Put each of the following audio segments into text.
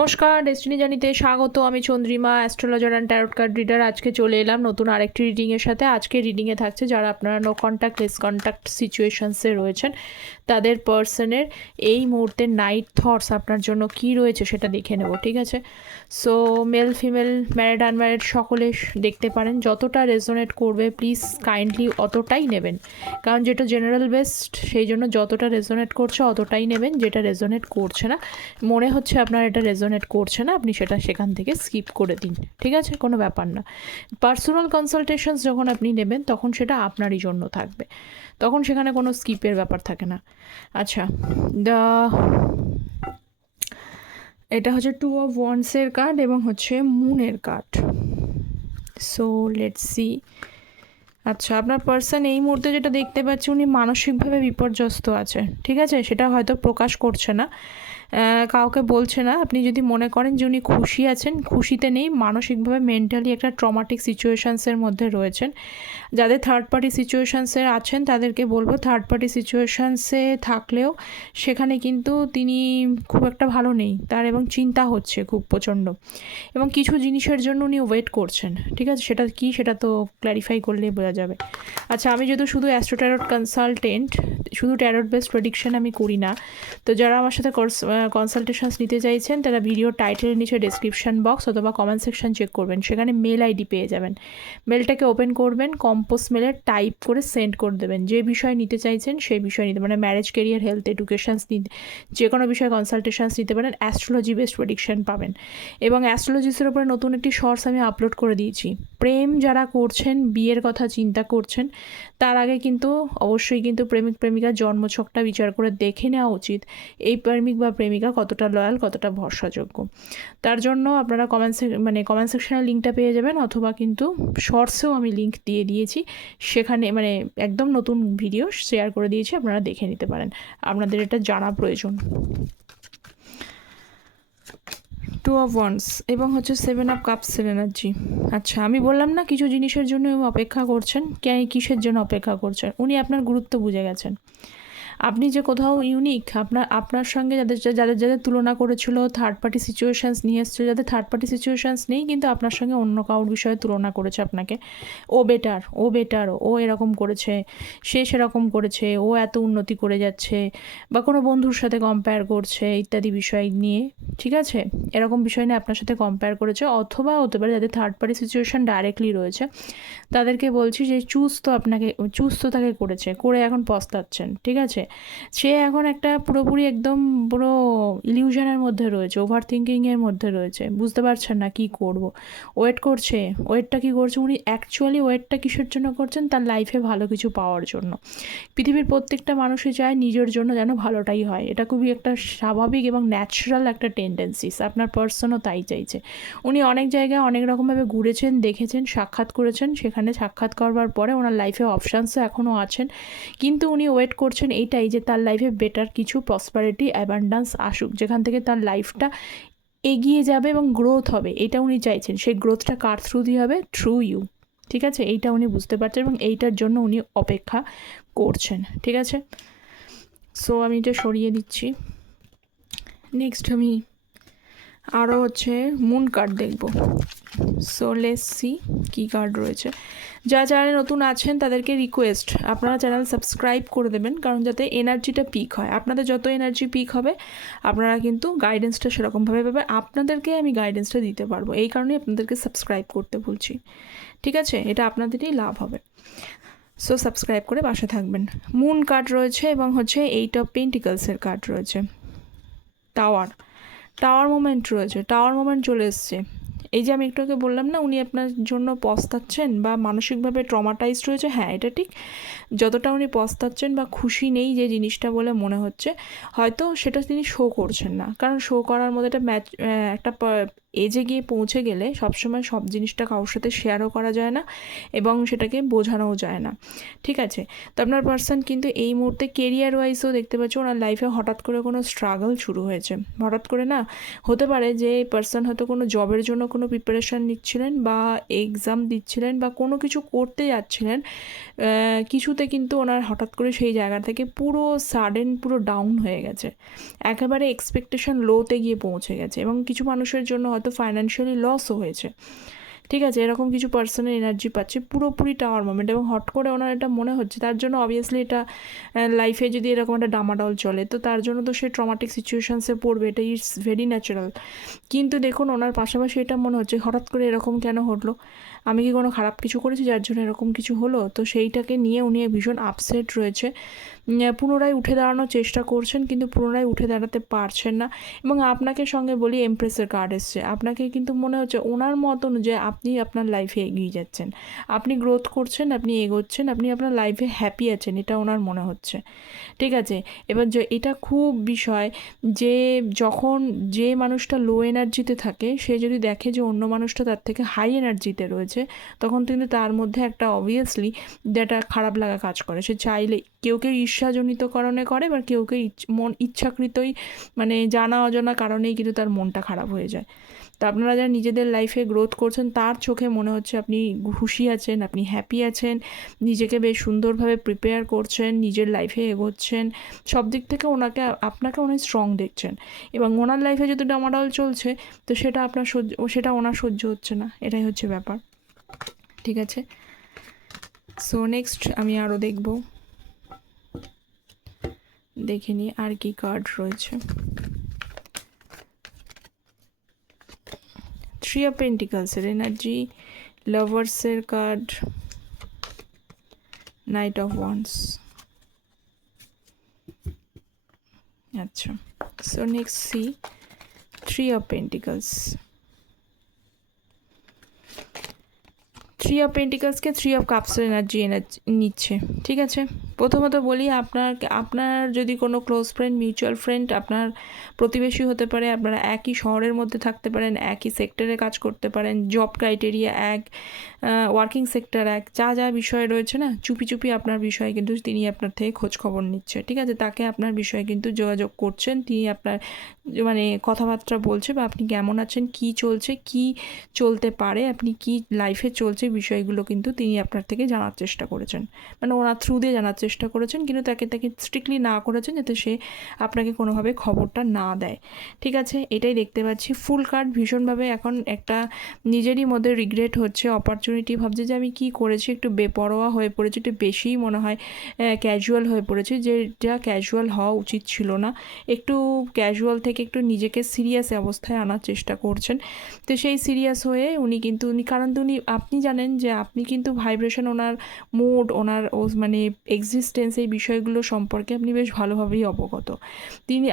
নমস্কার, ডেস্টিনি জার্নিতে স্বাগত। আমি Chandrima, astrologer and tarot card reader. আজকে চলে এলাম নতুন আরেকটি রিডিংয়ের সাথে। আজকে রিডিংয়ে থাকছে যারা আপনারা নো কন্ট্যাক্ট লেস কন্ট্যাক্ট সিচুয়েশনসে রয়েছেন, তাদের পার্সনের এই মুহূর্তে নাইট থটস আপনার জন্য কি রয়েছে সেটা দেখে নেব, ঠিক আছে? So male female married unmarried সকলে দেখতে পারেন। যতটা রেজোনেট করবে প্লিজ কাইন্ডলি অতটাই নেবেন, কারণ যেটা জেনারেল বেস্ট সেই জন্য যতটা রেজোনেট করছে অতটাই নেবেন। যেটা রেজোনেট করছে না, মনে হচ্ছে আপনার এটা রেজোনেট করছে না, আপনি সেটা সেখান থেকে স্কিপ করে দিন, ঠিক আছে? কোনো ব্যাপার না। পার্সোনাল কনসালটেশনস যখন আপনি নেবেন তখন সেটা আপনারই জন্য থাকবে, তখন সেখানে কোনো স্কিপের ব্যাপার থাকে না। আচ্ছা, এটা হচ্ছে 2 অফ ওয়ান্ডসের কার্ড এবং হচ্ছে মুনের কার্ড। So let's C. আচ্ছা, আপনার পার্সন এই মুহূর্তে যেটা দেখতে পাচ্ছি, উনি মানসিকভাবে বিপর্যস্ত আছে, ঠিক আছে? সেটা হয়তো প্রকাশ করছে না, কাউকে বলছে না। আপনি যদি মনে করেন যে উনি খুশি আছেন, খুশিতে নেই, মানসিকভাবে মেন্টালি একটা ট্রমাটিক সিচুয়েশানসের মধ্যে রয়েছেন। যাদের থার্ড পার্টি সিচুয়েশানসে আছেন তাদেরকে বলবো, থার্ড পার্টি সিচুয়েশানসে থাকলেও সেখানে কিন্তু তিনি খুব একটা ভালো নেই তার, এবং চিন্তা হচ্ছে খুব প্রচণ্ড, এবং কিছু জিনিসের জন্য উনি ওয়েট করছেন, ঠিক আছে? সেটা কি সেটা তো ক্ল্যারিফাই করলেই বোঝা যাবে। আচ্ছা, আমি যেহেতু শুধু অ্যাস্ট্রো ট্যারোট কনসালটেন্ট, শুধু ট্যারোট বেসড প্রেডিকশন আমি করি না, তো যারা আমার সাথে কনসালটেশনস নিতে চাইছেন তারা ভিডিও টাইটেলের নিচে ডেসক্রিপশন বক্স অথবা কমেন্ট সেকশন চেক করবেন, সেখানে মেল আইডি পেয়ে যাবেন। মেলটাকে ওপেন করবেন, কম্পোজ মেলে টাইপ করে সেন্ড করে দেবেন যে বিষয় নিতে চাইছেন সেই বিষয় নিতে, মানে ম্যারেজ, কেরিয়ার, হেলথ, এডুকেশানস নিতে, যে কোনো বিষয়ে কনসালটেশনস নিতে পারেন। অ্যাস্ট্রোলজি বেসড প্রেডিকশন পাবেন, এবং অ্যাস্ট্রোলজিসের উপরে নতুন একটি শর্টস আমি আপলোড করে দিয়েছি। প্রেম যারা করছেন, বিয়ের কথা চিন্তা করছেন, তার আগে কিন্তু অবশ্যই কিন্তু প্রেমিক প্রেমিকার জন্মছকটা বিচার করে দেখে নেওয়া উচিত এই প্রেমিক বা প্রেমিকা কতটা লয়াল, কতটা ভরসাযোগ্য। তার জন্য আপনারা কমেন্ট সেকশনের লিঙ্কটা পেয়ে যাবেন, অথবা কিন্তু শর্টসেও আমি লিঙ্ক দিয়ে দিয়েছি, সেখানে মানে একদম নতুন ভিডিও শেয়ার করে দিয়েছি, আপনারা দেখে নিতে পারেন, আপনাদের এটা জানা প্রয়োজন। 2 অফ ওয়ান্ডস এবং হচ্ছে 7 অফ কাপসের এনার্জি। আচ্ছা, আমি বললাম না কিছু জিনিসের জন্য অপেক্ষা করছেন, কিসের জন্য অপেক্ষা করছেন? উনি আপনার গুরুত্ব বুঝে গেছেন। আপনি যে কোথাও ইউনিক, আপনার সঙ্গে যাদের তুলনা করেছিল, থার্ড পার্টি সিচুয়েশানস নিয়ে এসেছিল, যাদের থার্ড পার্টি সিচুয়েশানস নেই কিন্তু আপনার সঙ্গে অন্য কারোর বিষয়ে তুলনা করেছে আপনাকে, ও বেটার, ও এরকম করেছে, সে সেরকম করেছে, ও এত উন্নতি করে যাচ্ছে, বা কোনো বন্ধুর সাথে কম্পেয়ার করছে ইত্যাদি বিষয় নিয়ে, ঠিক আছে? এরকম বিষয় নিয়ে আপনার সাথে কম্পেয়ার করেছে, অথবা হতে পারে যাদের থার্ড পার্টি সিচুয়েশান ডাইরেক্টলি রয়েছে তাদেরকে বলছি যে চুজ তো তাকে করেছে, করে এখন পস্তাচ্ছেন, ঠিক আছে? সে এখন একটা পুরোপুরি একদম পুরো ইলিউশনের মধ্যে রয়েছে, ওভার থিঙ্কিংয়ের মধ্যে রয়েছে, বুঝতে পারছেন না কি করব, ওয়েট করছে। ওয়েটটা কি করছে উনি অ্যাকচুয়ালি, ওয়েটটা কিসের জন্য করছেন? তার লাইফে ভালো কিছু পাওয়ার জন্য। পৃথিবীর প্রত্যেকটা মানুষই চায় নিজের জন্য যেন ভালোটাই হয়, এটা খুবই একটা স্বাভাবিক এবং ন্যাচারাল একটা টেন্ডেন্সিস। আপনার পার্সনও তাই চাইছে। উনি অনেক জায়গায় অনেক রকমভাবে ঘুরেছেন, দেখেছেন, সাক্ষাৎ করেছেন, সেখানে সাক্ষাৎ করবার পরে ওনার লাইফে অপশানসও এখনও আছেন, কিন্তু উনি ওয়েট করছেন এইটাই যে তার লাইফে বেটার কিছু প্রসপারিটি, অ্যাবান্ডান্স আসুক, যেখান থেকে তার লাইফটা এগিয়ে যাবে এবং গ্রোথ হবে, এটা উনি চাইছেন। সেই গ্রোথটা কার থ্রু দিয়ে হবে? থ্রু ইউ, ঠিক আছে? এইটা উনি বুঝতে পারছেন এবং এইটার জন্য উনি অপেক্ষা করছেন, ঠিক আছে? সো আমি এটা সরিয়ে দিচ্ছি। নেক্সট আমি আরও হচ্ছে মুন কার্ড দেখব। সো লেটস সি কী কার্ড রয়েছে। যারা চ্যানেলে নতুন আছেন তাদেরকে রিকোয়েস্ট, আপনারা চ্যানেল সাবস্ক্রাইব করে দেবেন, কারণ যাতে এনার্জিটা পিক হয়। আপনাদের যত এনার্জি পিক হবে আপনারা কিন্তু গাইডেন্সটা সেরকমভাবে পাবে, আপনাদেরকে আমি গাইডেন্সটা দিতে পারবো, এই কারণেই আপনাদেরকে সাবস্ক্রাইব করতে বলছি, ঠিক আছে? এটা আপনাদেরই লাভ হবে। সো সাবস্ক্রাইব করে পাশে থাকবেন। মুন কার্ড রয়েছে এবং হচ্ছে 8 অফ পেন্টিকলসের কার্ড রয়েছে। টাওয়ার মোমেন্ট রয়েছে, টাওয়ার মোমেন্ট চলে এসছে। এই যে আমি একটু আগে বললাম না উনি আপনার জন্য পস্তাচ্ছেন বা মানসিকভাবে ট্রমাটাইজড রয়েছে, হ্যাঁ এটা ঠিক। যতটা উনি পস্তাচ্ছেন বা খুশি নেই যে জিনিসটা বলে মনে হচ্ছে, হয়তো সেটা তিনি শো করছেন না, কারণ শো করার মধ্যে একটা এজে গিয়ে পৌঁছে গেলে সবসময় সব জিনিসটা কারোর সাথে শেয়ারও করা যায় না এবং সেটাকে বোঝানোও যায় না, ঠিক আছে? তো আপনার পার্সন কিন্তু এই মুহূর্তে কেরিয়ার ওয়াইজও দেখতে পাচ্ছ ওনার লাইফে হঠাৎ করে কোনো স্ট্রাগল শুরু হয়েছে। হঠাৎ করে না হতে পারে যে এই পার্সন হয়তো কোনো জবের জন্য কোনো প্রিপারেশান নিচ্ছিলেন বা এক্সাম দিচ্ছিলেন বা কোনো কিছু করতে যাচ্ছিলেন, কিছুতে কিন্তু ওনার হঠাৎ করে সেই জায়গা থেকে পুরো সাডেন পুরো ডাউন হয়ে গেছে, একেবারে এক্সপেকটেশন লোতে গিয়ে পৌঁছে গেছে এবং কিছু মানুষের জন্য হয়তো ফাইন্যান্সিয়ালি লসও হয়েছে, ঠিক আছে? এরকম কিছু পার্সনের এনার্জি পাচ্ছে পুরোপুরি টাওয়ার মোমেন্ট এবং হট করে ওনার এটা মনে হচ্ছে, তার জন্য অবভিয়াসলি এটা লাইফে যদি এরকম একটা ডামাডল চলে তো তার জন্য তো সে ট্রমাটিক সিচুয়েশানসে পড়বে, এটা ইটস ভেরি ন্যাচারাল। কিন্তু দেখুন ওনার পাশাপাশি এটা মনে হচ্ছে হঠাৎ করে এরকম কেন হলো, আমি কি কোনো খারাপ কিছু করেছি যার জন্য এরকম কিছু হলো? তো সেইটাকে নিয়ে উনি ভীষণ আপসেট রয়েছে, পুনরায় উঠে দাঁড়ানোর চেষ্টা করছেন কিন্তু পুনরায় উঠে দাঁড়াতে পারছেন না। এবং আপনাকে সঙ্গে বলি এমপ্রেসের কার্ড এসছে, আপনাকে কিন্তু মনে হচ্ছে ওনার মতন যে আপনি আপনার লাইফে এগিয়ে যাচ্ছেন, আপনি গ্রোথ করছেন, আপনি এগোচ্ছেন, আপনি আপনার লাইফে হ্যাপি আছেন, এটা ওনার মনে হচ্ছে, ঠিক আছে? এবার যে এটা খুব বিষয় যে যখন যে মানুষটা লো এনার্জিতে থাকে সে যদি দেখে যে অন্য মানুষটা তার থেকে হাই এনার্জিতে রয়েছে তখন কিন্তু তার মধ্যে একটা অবভিয়াসলি যেটা খারাপ লাগা কাজ করে, সে চাইলে কেউ কেউ ঈর্ষাজনিত কারণে করে বা কেউ কেউ মন ইচ্ছাকৃতই মানে জানা অজানা কারণেই কিন্তু তার মনটা খারাপ হয়ে যায়। তো আপনারা যারা নিজেদের লাইফে গ্রোথ করছেন তার চোখে মনে হচ্ছে আপনি খুশি আছেন, আপনি হ্যাপি আছেন, নিজেকে বেশ সুন্দরভাবে প্রিপেয়ার করছেন, নিজের লাইফে এগোচ্ছেন, সব দিক থেকে আপনাকে অনেক স্ট্রং দেখছেন এবং ওনার লাইফে যদি ডামাডোল চলছে তো সেটা ওনার সহ্য হচ্ছে না, এটাই হচ্ছে ব্যাপার, ঠিক আছে? সো নেক্সট আমি আরও দেখে নিই আর কি কার্ড রয়েছে। 3 অফ পেন্টিকলসের এনার্জি, লাভার্সের কার্ড, নাইট অফ ওয়ান্ডস। আচ্ছা, so next see 3 of pentacles. 3 of পেন্টিকলসকে 3 অফ কাপসের এনার্জি নিচ্ছে, ঠিক আছে? প্রথমত বলি আপনার যদি কোনো ক্লোজ ফ্রেন্ড, মিউচুয়াল ফ্রেন্ড, আপনার প্রতিবেশী হতে পারে, আপনারা একই শহরের মধ্যে থাকতে পারেন, একই সেক্টরে কাজ করতে পারেন, জব ক্রাইটেরিয়া এক, ওয়ার্কিং সেক্টর এক, যা যা বিষয় রয়েছে না চুপি চুপি আপনার বিষয়ে কিন্তু তিনি আপনার থেকে খোঁজ খবর নিচ্ছে, ঠিক আছে? তাকে আপনার বিষয়ে কিন্তু যোগাযোগ করছেন, তিনি আপনার মানে কথাবার্তা বলছে বা আপনি কেমন আছেন, কি চলছে, কি চলতে পারে, আপনি কি লাইফে চলছে বিষয়গুলো কিন্তু তিনি আপনার থেকে জানার চেষ্টা করেছেন, মানে ওনার থ্রু দিয়ে জানার চেষ্টা করেছেন কিন্তু তাকে স্ট্রিক্টলি না করেছেন যাতে সে আপনাকে কোনোভাবে খবরটা না দেয়, ঠিক আছে? এটাই দেখতে পাচ্ছি। ফুল কার্ড ভীষণভাবে এখন একটা নিজেরই মধ্যে রিগ্রেট হচ্ছে, অপরচুনিটি ভাবছে যে আমি কি করেছি, একটু বেপরোয়া হয়ে পড়েছি, একটু বেশিই মনে হয় ক্যাজুয়াল হয়ে পড়েছি, যেটা ক্যাজুয়াল হওয়া উচিত ছিল না, একটু ক্যাজুয়াল থেকে একটু নিজেকে সিরিয়াস অবস্থায় আনার চেষ্টা করছেন। তো সেই সিরিয়াস হয়ে কারণ আপনি জানেন যে আপনি কিন্তু ভাইব্রেশন, ওনার মুড, ওনার মানে এক্সিস্টেন্স, এই বিষয়গুলো সম্পর্কে আপনি বেশ ভালোভাবেই অবগত।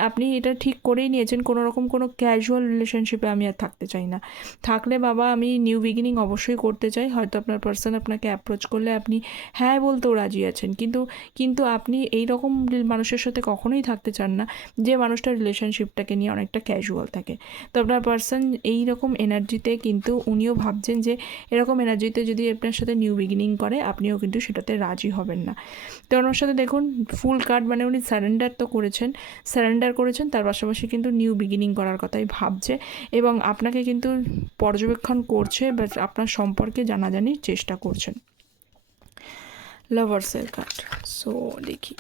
আপনি এটা ঠিক করেই নিয়েছেন কোনো রকম কোনো ক্যাজুয়াল রিলেশনশিপে আমি আর থাকতে চাই না, থাকলে বাবা আমি নিউ বিগিনিং অবশ্যই করতে চাই। হয়তো আপনার পার্সন আপনাকে অ্যাপ্রোচ করলে আপনি হ্যাঁ বলতেও রাজি আছেন, কিন্তু আপনি এই রকম মানুষের সাথে কখনোই থাকতে চান না যে মানুষটার রিলেশনশিপটাকে নিয়ে অনেকটা ক্যাজুয়াল থাকে। তো আপনার পার্সন এই রকম এনার্জিতে কিন্তু উনিও ভাবছেন যে এরকম এনার্জিতে যদি আপনার সাথে নিউ বিগিনিং করে আপনিও কিন্তু সেটাতে রাজি হবেন না। তো ওনার সাথে দেখুন ফুল কার্ড মানে উনি সারেন্ডার করেছেন, তার পাশাপাশি কিন্তু নিউ বিগিনিং করার কথাই ভাবছে এবং আপনাকে কিন্তু পর্যবেক্ষণ করছে বা আপনার সম্পর্কে জানাজানির চেষ্টা করছেন। লাভার্সের কার্ড, সো দেখি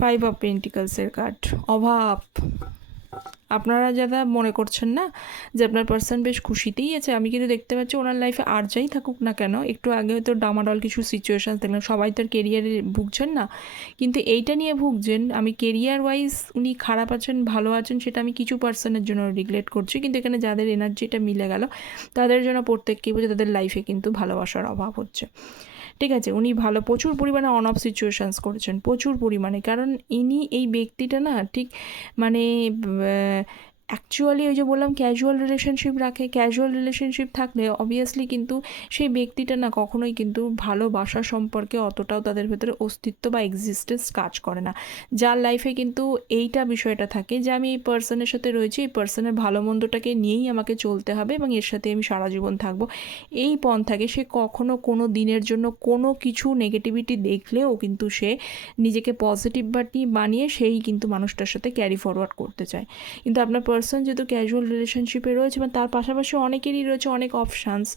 5 অফ পেন্টিকলসের কার্ড, অভাব। আপনারা যারা মনে করছেন না যে আপনার পার্সন বেশ খুশিতেই আছে, আমি কিন্তু দেখতে পাচ্ছি ওনার লাইফে আর যাই থাকুক না কেন, একটু আগে হয়তো ডামাডল কিছু সিচুয়েশান দেখলাম, সবাই তার কেরিয়ারে ভুগছেন না, কিন্তু এইটা নিয়ে ভুগছেন। আমি কেরিয়ার ওয়াইজ উনি খারাপ আছেন ভালো আছেন সেটা আমি কিছু পার্সনের জন্য রিগ্রেট করছি, কিন্তু এখানে যাদের এনার্জিটা মিলে গেল তাদের জন্য প্রত্যেককেই বোঝে তাদের লাইফে কিন্তু ভালোবাসার অভাব হচ্ছে, ঠিক আছে? উনি প্রচুর পরিমাণে অন অফ সিচুয়েশানস করেছেন, প্রচুর পরিমাণে, কারণ এই ব্যক্তিটা না ঠিক মানে অ্যাকচুয়ালি ওই যে বললাম ক্যাজুয়াল রিলেশনশিপ রাখে, ক্যাজুয়াল রিলেশনশিপ থাকলে অবভিয়াসলি কিন্তু সেই ব্যক্তিটা না কখনোই কিন্তু ভালোবাসা সম্পর্কে অতটাও তাদের ভেতরে অস্তিত্ব বা এক্সিস্টেন্স কাজ করে না। যার লাইফে কিন্তু এইটা বিষয়টা থাকে যে আমি এই পার্সনের সাথে রয়েছি, এই পার্সনের ভালো মন্দটাকে নিয়েই আমাকে চলতে হবে এবং এর সাথে আমি সারা জীবন থাকবো, এই পন্থাকে সে কখনো কোনো দিনের জন্য কোনো কিছু নেগেটিভিটি দেখলেও কিন্তু সে নিজেকে পজিটিভ বানিয়ে সেই কিন্তু মানুষটার সাথে ক্যারি ফরওয়ার্ড করতে চায়। কিন্তু আপনার পার্সন যেহেতু ক্যাজুয়াল রিলেশনশিপে রয়েছে বা তার পাশাপাশি অনেকেরই রয়েছে অনেক অপশানস,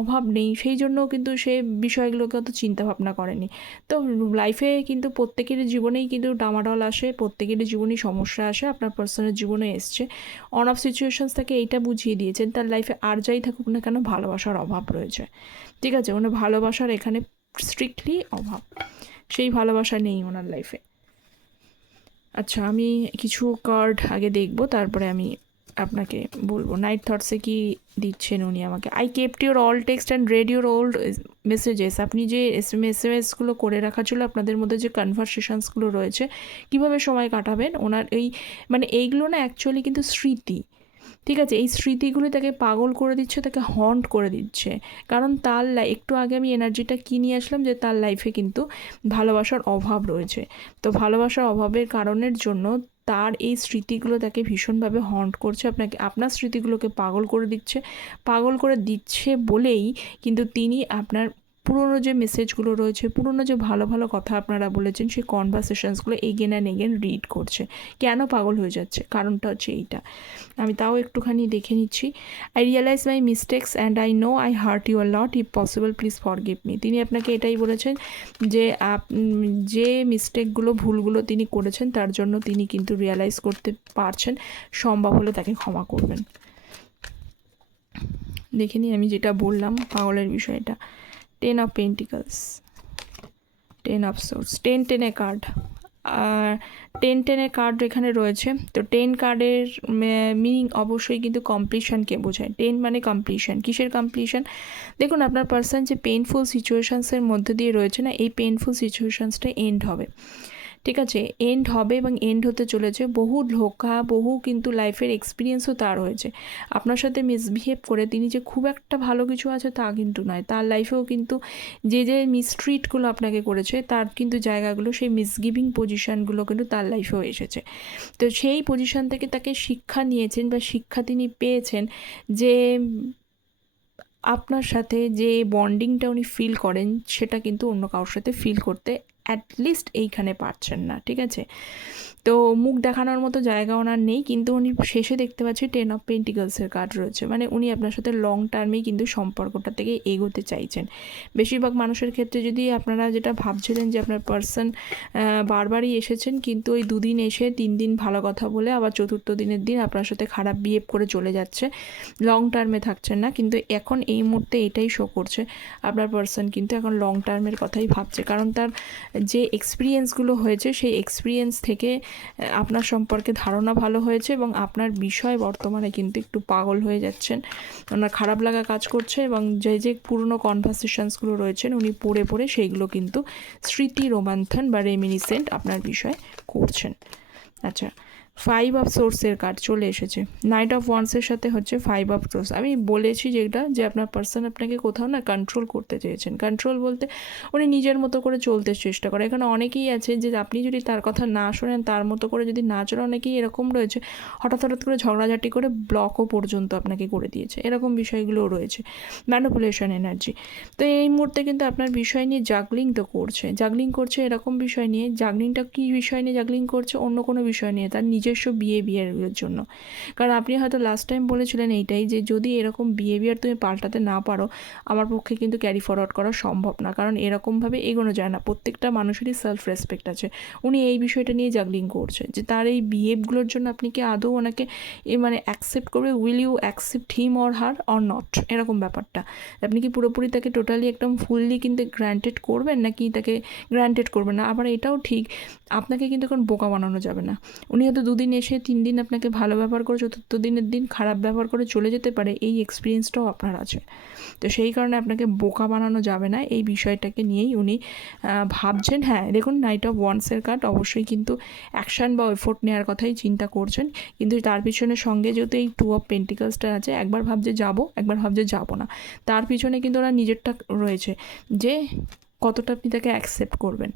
অভাব নেই, সেই জন্যও কিন্তু সে বিষয়গুলোকে অত চিন্তাভাবনা করেনি। তো লাইফে কিন্তু প্রত্যেকের জীবনেই কিন্তু ডামাডোল আসে, প্রত্যেকের জীবনেই সমস্যা আসে, আপনার পার্সনের জীবনে এসছে। অন অফ সিচুয়েশনস তাকে এইটা বুঝিয়ে দিয়েছেন তার লাইফে আর যাই থাকুক না কেন ভালোবাসার অভাব রয়েছে। ঠিক আছে, মানে ভালোবাসার এখানে স্ট্রিক্টলি অভাব, সেই ভালোবাসা নেই ওনার লাইফে। আচ্ছা, আমি কিছু কার্ড আগে দেখব, তারপরে আমি আপনাকে বলবো নাইট থটসে কি দিচ্ছেন উনি আমাকে। I kept your all text and red your old messages. আপনি যে এসএমএসগুলো করে রাখা ছিল, আপনাদের মধ্যে যে কনভারসেশনসগুলো রয়েছে, কিভাবে সময় কাটাবেন, ওনার এই মানে এইগুলো না অ্যাকচুয়ালি কিন্তু স্মৃতি। ঠিক আছে, এই স্মৃতিগুলি তাকে পাগল করে দিচ্ছে, তাকে হন্ট করে দিচ্ছে। কারণ তার একটু আগে আমি এনার্জিটা কী নিয়ে আসলাম যে তার লাইফে কিন্তু ভালোবাসার অভাব রয়েছে। তো ভালোবাসার অভাবের কারণের জন্য তার এই স্মৃতিগুলো তাকে ভীষণভাবে হন্ট করছে, আপনার স্মৃতিগুলোকে পাগল করে দিচ্ছে বলেই কিন্তু তিনি আপনার পুরনো যে মেসেজগুলো রয়েছে, পুরনো যে ভালো ভালো কথা আপনারা বলেছেন, সেই কনভারসেশনসগুলো এগেন অ্যান্ড এগেন রিড করছে। কেন পাগল হয়ে যাচ্ছে, কারণটা হচ্ছে এইটা। আমি তাও একটুখানি দেখে নিচ্ছি। I realise my mistakes and I know I hurt you a lot, if possible please forgive me. তিনি আপনাকে এটাই বলেছেন যে যে মিস্টেকগুলো, ভুলগুলো তিনি করেছেন তার জন্য তিনি কিন্তু রিয়েলাইজ করতে পারছেন, সম্ভব হলে তাকে ক্ষমা করবেন। দেখে নিই আমি যেটা বললাম পাগলের বিষয়টা। 10 of pentacles, 10 of swords, 10 card, আর 10 কার্ড এখানে রয়েছে। তো 10 কার্ডের মিনিং অবশ্যই কিন্তু কমপ্লিশনকে বোঝায়। 10 মানে কমপ্লিশন। কিসের কমপ্লিশন? দেখুন, আপনার পার্সন যে পেইনফুল সিচুয়েশানসের মধ্যে দিয়ে রয়েছে না, এই পেইনফুল সিচুয়েশানসটা এন্ড হবে। ঠিক আছে, এন্ড হবে এবং এন্ড হতে চলেছে। বহু ধোঁকা, বহু কিন্তু লাইফের এক্সপিরিয়েন্সও তার হয়েছে। আপনার সাথে মিসবিহেভ করে তিনি যে খুব একটা ভালো কিছু আছে তা কিন্তু নয়। তার লাইফেও কিন্তু যে মিসট্রিটগুলো আপনাকে করেছে, তার কিন্তু জায়গাগুলো, সেই মিসগিভিং পজিশানগুলো কিন্তু তার লাইফেও এসেছে। তো সেই পজিশান থেকে তাকে শিক্ষা নিয়েছেন বা শিক্ষা তিনি পেয়েছেন যে আপনার সাথে যে বন্ডিংটা উনি ফিল করেন সেটা কিন্তু অন্য কারোর সাথে ফিল করতে অ্যাটলিস্ট এইখানে পারছেন না। ঠিক আছে, তো মুখ দেখানোর মতো জায়গা ওনার নেই, কিন্তু উনি শেষে দেখতে পাচ্ছি 10 অফ পেন্টিকলসের কার্ড রয়েছে। মানে উনি আপনার সাথে লং টার্মেই কিন্তু সম্পর্কটা থেকে এগোতে চাইছেন। বেশিরভাগ মানুষের ক্ষেত্রে যদি আপনারা যেটা ভাবছিলেন যে আপনার পার্সন বারবারই এসেছেন, কিন্তু ওই 2 দিন এসে 3 দিন ভালো কথা বলে আবার চতুর্থ দিনের দিন আপনার সাথে খারাপ বিহেভ করে চলে যাচ্ছে, লং টার্মে থাকছেন না। কিন্তু এখন এই মুহূর্তে এটাই শো করছে আপনার পার্সন কিন্তু এখন লং টার্মের কথাই ভাবছে, কারণ তার যে এক্সপিরিয়েন্সগুলো হয়েছে সেই এক্সপিরিয়েন্স থেকে আপনার সম্পর্কে ধারণা ভালো হয়েছে এবং আপনার বিষয় বর্তমানে কিন্তু একটু পাগল হয়ে যাচ্ছেন, ওনার খারাপ লাগা কাজ করছে এবং যে পুরনো কনভারসেশনসগুলো রয়েছেন উনি পড়ে পড়ে সেইগুলো কিন্তু স্মৃতি রোমান্থন বা রেমিনিসেন্ট আপনার বিষয়ে করছেন। আচ্ছা, 5 অফ সোর্সের কার্ড চলে এসেছে। নাইট অফ ওয়ান্সের সাথে হচ্ছে 5 অফ সোর্স। আমি বলেছি যেটা যে আপনার পার্সন আপনাকে কোথাও না কন্ট্রোল করতে চেয়েছেন। কন্ট্রোল বলতে উনি নিজের মতো করে চলতে চেষ্টা করে। এখানে অনেকেই আছে যে আপনি যদি তার কথা না শোনেন, তার মতো করে যদি না চলে, অনেকেই এরকম রয়েছে হঠাৎ করে ঝগড়াঝাটি করে ব্লকও পর্যন্ত আপনাকে করে দিয়েছে, এরকম বিষয়গুলোও রয়েছে। Manipulation energy. তো এই মুহূর্তে কিন্তু আপনার বিষয় নিয়ে জাগলিং করছে এরকম বিষয় নিয়ে। জাগলিংটা কী বিষয় নিয়ে জাগলিং করছে? অন্য কোনো বিষয় নিয়ে, তার নিজস্ব বিহেভিয়ারের জন্য। কারণ আপনি হয়তো লাস্ট টাইম বলেছিলেন এইটাই যে যদি এরকম বিহেভিয়ার তুমি পাল্টাতে না পারো, আমার পক্ষে কিন্তু ক্যারি ফরওয়ার্ড করা সম্ভব না, কারণ এরকমভাবে এগোনো যায় না। প্রত্যেকটা মানুষেরই সেলফ রেসপেক্ট আছে। উনি এই বিষয়টা নিয়ে জাগলিং করছে যে তার এই বিহেভগুলোর জন্য আপনি কি আদৌ ওনাকে মানে অ্যাকসেপ্ট করবে? Will you accept him or her or not, এরকম ব্যাপারটা। আপনি কি পুরোপুরি তাকে টোটালি একদম ফুললি কিন্তু গ্র্যান্টেড করবেন, নাকি তাকে গ্র্যান্টেড করবেন না? আবার এটাও ঠিক, আপনাকে কিন্তু এখন বোকা বানানো যাবে না। উনি হয়তো 2 2 দিন এসে 3 দিন আপনাকে ভালো ব্যবহার করে 4th দিনের দিন খারাপ ব্যবহার করে চলে যেতে পারে, এই এক্সপিরিয়েন্সটাও আপনার আছে। তো সেই কারণে আপনাকে বোকা বানানো যাবে না, এই বিষয়টাকে নিয়েই উনি ভাবছেন। হ্যাঁ দেখুন, নাইট অফ ওয়ান্সের কার্ড, অবশ্যই কিন্তু অ্যাকশান বা এফোর্ট নেওয়ার কথাই চিন্তা করছেন, কিন্তু তার পিছনে সঙ্গে যেহেতু এই 2 অফ পেন্টিকলসটা আছে, একবার ভাবছে যাবো, একবার ভাবছে যাবো না। তার পিছনে কিন্তু ওরা নিজেরটা রয়েছে যে কতটা আপনি তাকে অ্যাকসেপ্ট করবেন।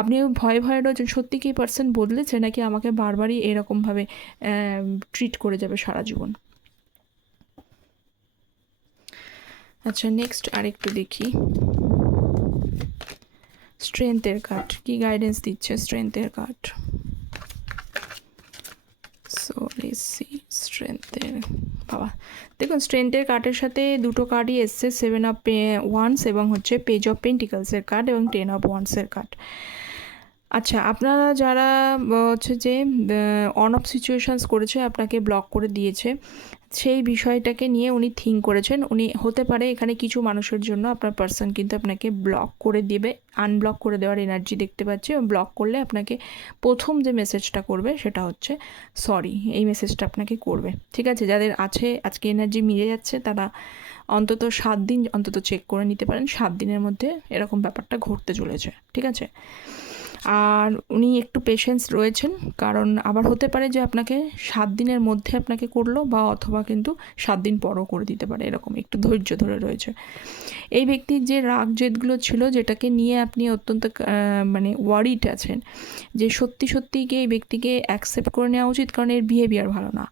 আপনি ভয়ে ভয়ে রয়েছেন সত্যি কি পার্সন বদলেছে, নাকি আমাকে বারবারই এরকমভাবে ট্রিট করে যাবে সারা জীবন। আচ্ছা নেক্সট আরেকটু দেখি স্ট্রেংথের কার্ড, কি গাইডেন্স দিচ্ছে স্ট্রেংথের কার্ড। সো লেটস সি স্ট্রেংথের, বাবা দেখুন স্ট্রেংথের কার্ডের সাথে দুটো কার্ডই এসছে, 7 অফ ওয়ান্স এবং হচ্ছে পেজ অফ পেন্টিকলসের কার্ড এবং 10 অফ ওয়ান্সের কার্ড। আচ্ছা আপনারা যারা হচ্ছে যে অন অফ সিচুয়েশানস করেছে, আপনাকে ব্লক করে দিয়েছে, সেই বিষয়টাকে নিয়ে উনি থিঙ্ক করেছেন। উনি হতে পারে এখানে কিছু মানুষের জন্য আপনার পার্সন কিন্তু আপনাকে ব্লক করে দেবে, আনব্লক করে দেওয়ার এনার্জি দেখতে পাচ্ছি। ব্লক করলে আপনাকে প্রথম যে মেসেজটা করবে সেটা হচ্ছে সরি, এই মেসেজটা আপনাকে করবে। ঠিক আছে, যাদের আছে আজকে এনার্জি মিলে যাচ্ছে তারা অন্তত 7 দিন অন্তত চেক করে নিতে পারেন, 7 দিনের মধ্যে এরকম ব্যাপারটা ঘটতে চলেছে। ঠিক আছে, আর উনি একটু পেশেন্স রয়েছেন, কারণ আবার হতে পারে যে আপনাকে 7 দিনের মধ্যে আপনাকে করলো, বা অথবা কিন্তু 7 দিন পরও করে দিতে পারে, এরকম একটু ধৈর্য ধরে রয়েছে। এই ব্যক্তির যে রাগ জেদগুলো ছিল, যেটাকে নিয়ে আপনি অত্যন্ত মানে ওয়ারিড আছেন, যে সত্যি সত্যি কি এই ব্যক্তিকে অ্যাকসেপ্ট করে নেওয়া উচিত, কারণ এর বিহেভিয়ার ভালো না।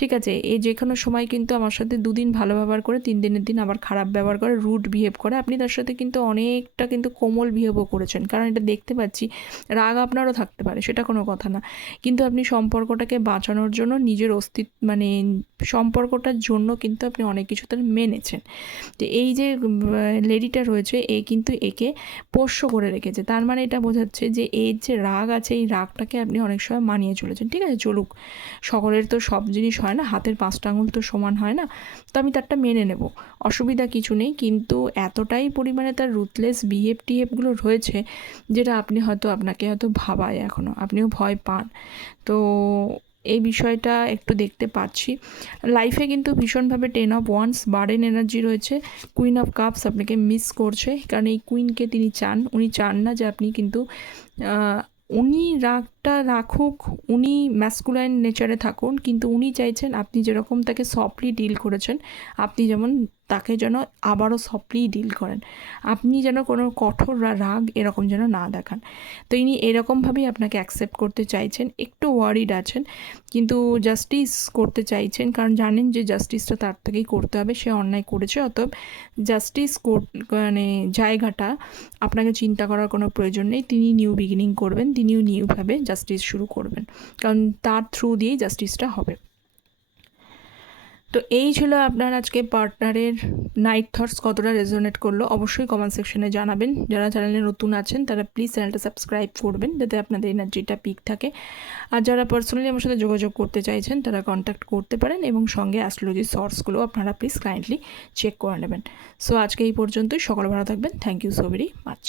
ঠিক আছে, এই যে কোনো সময় কিন্তু আমার সাথে 2 দিন ভালো ব্যবহার করে 3 দিনের দিন আবার খারাপ ব্যবহার করে, রুড বিহেভ করে। আপনি তার সাথে কিন্তু অনেকটা কিন্তু কোমল বিহেভও করেছেন, কারণ এটা দেখতে পাচ্ছি রাগ আপনারও থাকতে পারে, সেটা কোনো কথা না, কিন্তু আপনি সম্পর্কটাকে বাঁচানোর জন্য নিজের অস্তিত্ব মানে সম্পর্কটার জন্য কিন্তু আপনি অনেক কিছু তার মেনেছেন। তো এই যে লেডিটা রয়েছে, এ কিন্তু একে পোষ্য করে রেখেছে, তার মানে এটা বোঝাচ্ছে যে এর যে রাগ আছে, এই রাগটাকে আপনি অনেক সময় মানিয়ে চলেছেন। ঠিক আছে, চলুক, সকলের তো সব জিনিস হয় না, হাতের 5টা আঙুল তো সমান হয় না, তো আমি তারটা মেনে নেব, অসুবিধা কিছু নেই। কিন্তু এতটাই পরিমাণে তার রুথলেস টিহেভগুলো রয়েছে, যেটা আপনি হয়তো আপনাকে হয়তো ভাবায়, এখনও আপনিও ভয় পান। তো এই বিষয়টা একটু দেখতে পাচ্ছি। লাইফে কিন্তু ভীষণভাবে 10 অফ ওয়ান্স বার্ডেন এনার্জি রয়েছে। কুইন অফ কাপস আপনাকে মিস করছে, কারণ এই কুইনকে তিনি চান, উনি চান না যে আপনি কিন্তু উনি রাগটা রাখুক, উনি ম্যাসকুলাইন নেচারে থাকুন, কিন্তু উনি চাইছেন আপনি যেরকম তাকে সফটলি ডিল করেছেন, আপনি যেমন তাকে যেন আবারও সফটলি ডিল করেন, আপনি যেন কোনো কঠোর রাগ এরকম যেন না দেখান। তো ইনি এরকমভাবেই আপনাকে অ্যাকসেপ্ট করতে চাইছেন, একটু ওয়ারিড আছেন, কিন্তু জাস্টিস করতে চাইছেন, কারণ জানেন যে জাস্টিসটা তার থেকেই করতে হবে, সে অন্যায় করেছে, অতএব জাস্টিস মানে জায়গাটা আপনাকে চিন্তা করার কোনো প্রয়োজন নেই। তিনি নিউ বিগিনিং করবেন, তিনিও নিউভাবে জাস্টিস শুরু করবেন, কারণ তার থ্রু দিয়েই জাস্টিসটা হবে। তো এই ছিল আপনার আজকে পার্টনারের নাইট থটস, কতটা রেজোনেট করলো অবশ্যই কমেন্ট সেকশনে জানাবেন। যারা চ্যানেলে নতুন আছেন তারা প্লিজ চ্যানেলটা সাবস্ক্রাইব করবেন, যাতে আপনাদের এনার্জিটা পিক থাকে। আর যারা পার্সোনালি আমার সাথে যোগাযোগ করতে চাইছেন তারা কন্ট্যাক্ট করতে পারেন, এবং সঙ্গে অ্যাস্ট্রোলজি সোর্সগুলো আপনারা প্লিজ কাইন্ডলি চেক করে নেবেন। সো আজকে এই পর্যন্তই, সকলে ভালো থাকবেন। Thank you so very much.